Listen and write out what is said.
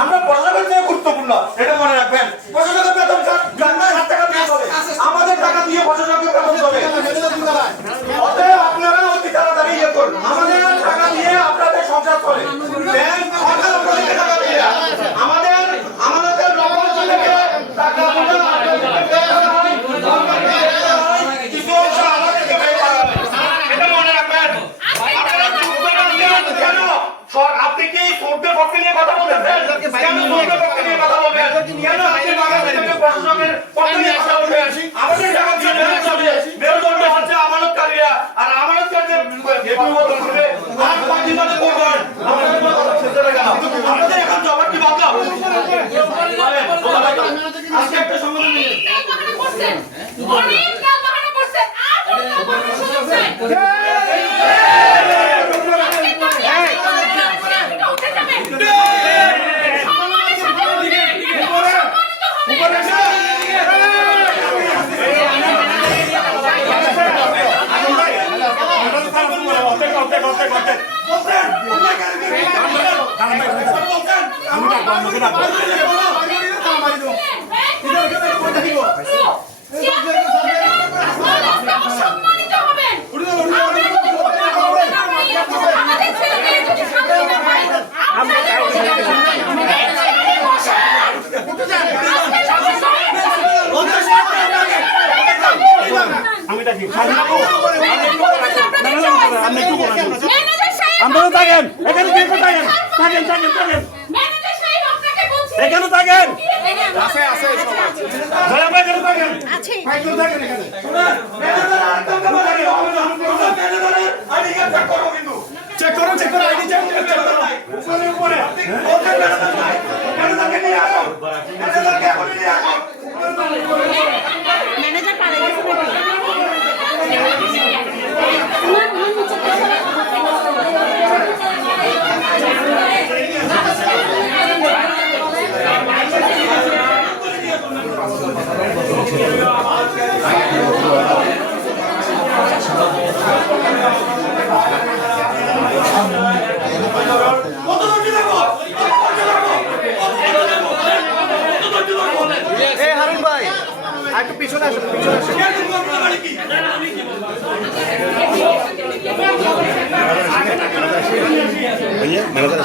আমরা প্রশাসনের চেয়ে গুরুত্বপূর্ণ, এটা মনে রাখবেন। প্রশাসনের বেতন 7 টাকা দিয়ে চলে, আমাদের টাকা দিয়ে প্রশাসনের বেতন চলে। অতএব আপনারা অতি তাড়াতাড়ি ইয়ে করুন, আমাদের টাকা দিয়ে আপনাদের সংসার চলে। ব্যাংক সরকার আপনাদেরকে টাকা দিয়ে, আমাদের লবণ থেকে টাকা দিলে কিছু অংশ আমাদেরকে ব্যয় করা হয়, এটা মনে রাখবেন। কেন আপনি কি সুদের পক্ষে নিয়ে কথা বলতেছেন? কেন সুদের পক্ষে নিয়ে কথা বলবেন? কেন আপনি বাংলাদেশের প্রশাসনের পক্ষে নিয়ে কথা বলবেন? আমাদের টাকা দিয়ে মেরুদণ্ড হচ্ছে আমানতকারীরা, আর আমানতকারীদের বিপদ করবে আর পাকিস্তানে করবেন। আমাদের এখন জবাব কি বাধ্য? আজকে একটা সংগঠন নিয়ে করছেন, অনেক কাল বাহানা করছেন, আর কোনো বাহানা শুনছেন। থাকেন এখানে, থাকেন এখানে থাকেন, আছে চেক করো আইডি চেক উপরে ম্যানেজার পারে গেছে হারুন ভাই একটু পিছনে আসুন, ম্যানেজার